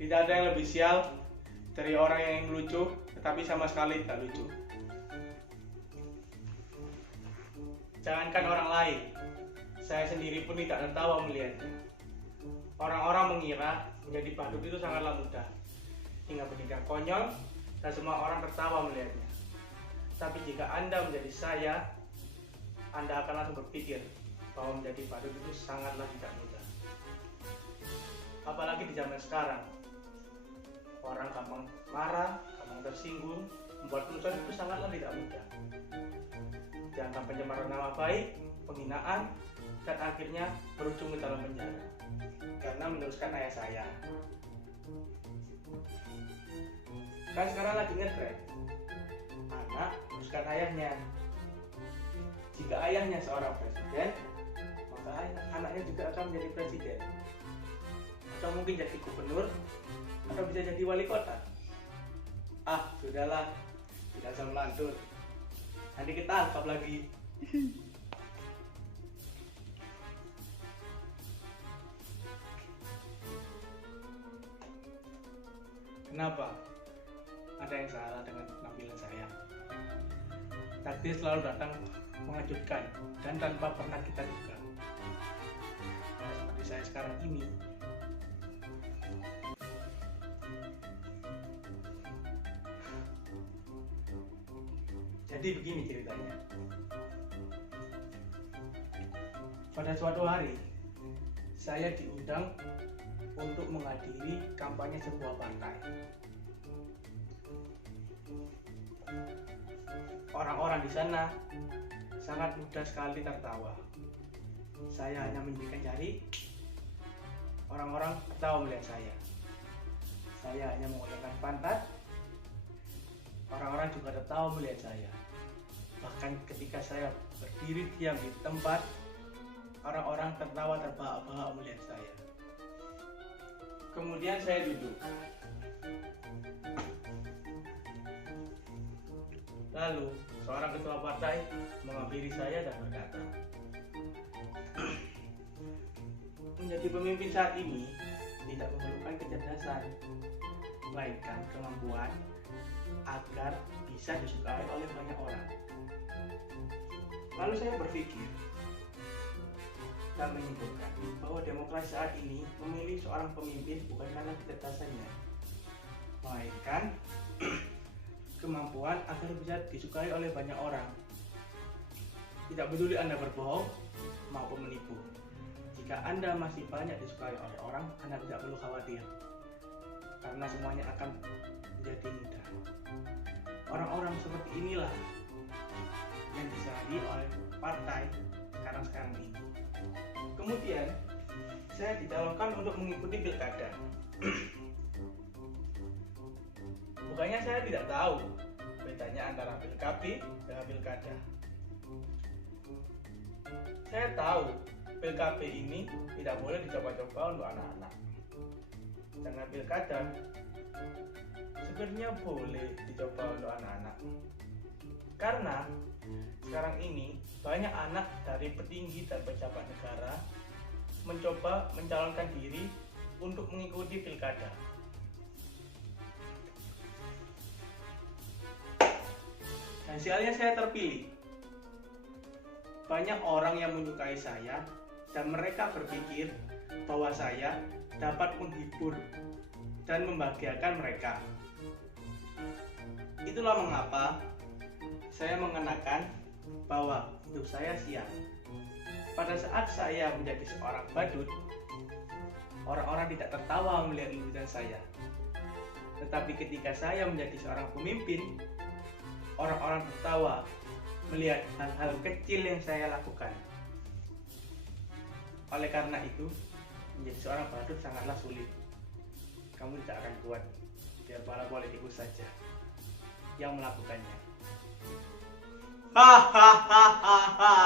Tidak ada yang lebih sial dari orang yang lucu tetapi sama sekali tidak lucu. Jangankan orang lain, saya sendiri pun tidak tertawa melihatnya. Orang-orang mengira menjadi badut itu sangatlah mudah, hingga bertingkah konyol dan semua orang tertawa melihatnya. Tapi jika Anda menjadi saya, Anda akan langsung berpikir bahwa menjadi badut itu sangatlah tidak mudah. Apalagi di zaman sekarang, orang gampang marah, gampang tersinggung, membuat keputusan itu sangatlah tidak mudah. Dianggap pencemaran nama baik, penghinaan, dan akhirnya berujung ke dalam penjara karena meneruskan ayah saya. Kan sekarang lagi ngetren, anak meneruskan ayahnya. Jika ayahnya seorang presiden, maka anaknya juga akan menjadi presiden, atau mungkin jadi gubernur, atau bisa jadi wali kota. Sudahlah, tidak usah melantur, nanti kita tangkap lagi. Kenapa? Ada yang salah dengan penampilan saya? Takdir selalu datang mengejutkan dan tanpa pernah kita duga. Seperti saya sekarang ini. Jadi begini ceritanya. Pada suatu hari, saya diundang untuk menghadiri kampanye sebuah partai. Orang-orang di sana sangat mudah sekali tertawa. Saya hanya menunjukkan jari, orang-orang tertawa melihat saya. Saya hanya menggoyangkan pantat, orang-orang juga tertawa melihat saya. Bahkan ketika saya berdiri diam di tempat, orang-orang tertawa terbahak-bahak melihat saya. Kemudian saya duduk. Lalu seorang ketua partai menghampiri saya dan berkata, menjadi pemimpin saat ini tidak memerlukan kecerdasan, melainkan kemampuan agar bisa disukai oleh banyak orang. Lalu saya berpikir dan menyimpulkan bahwa demokrasi saat ini memilih seorang pemimpin bukan karena kecerdasannya, melainkan kemampuan agar bisa disukai oleh banyak orang. Tidak peduli Anda berbohong maupun menipu, jika Anda masih banyak disukai oleh orang, Anda tidak perlu khawatir, karena semuanya akan menjadi mudah. Orang-orang seperti inilah yang disehari oleh partai sekarang ini. Kemudian saya dicalonkan untuk mengikuti pilkada. Bukannya saya tidak tahu bedanya antara pilkada dengan pilkada. Saya tahu pilkada ini tidak boleh dicoba-coba untuk anak-anak. Dengan pilkada sebenarnya boleh dicoba untuk anak-anak. Karena sekarang ini banyak anak dari petinggi dan pejabat negara mencoba mencalonkan diri untuk mengikuti pilkada. Hasilnya saya terpilih. Banyak orang yang menyukai saya dan mereka berpikir bahwa saya dapat menghibur dan membahagiakan mereka. Itulah mengapa saya mengenakan bahwa hidup saya siap. Pada saat saya menjadi seorang badut, orang-orang tidak tertawa melihat lucuan saya. Tetapi ketika saya menjadi seorang pemimpin, orang-orang tertawa melihat hal-hal kecil yang saya lakukan. Oleh karena itu, menjadi seorang badut sangatlah sulit. Kamu tidak akan kuat, biar para politikus saja yang melakukannya. Hahaha.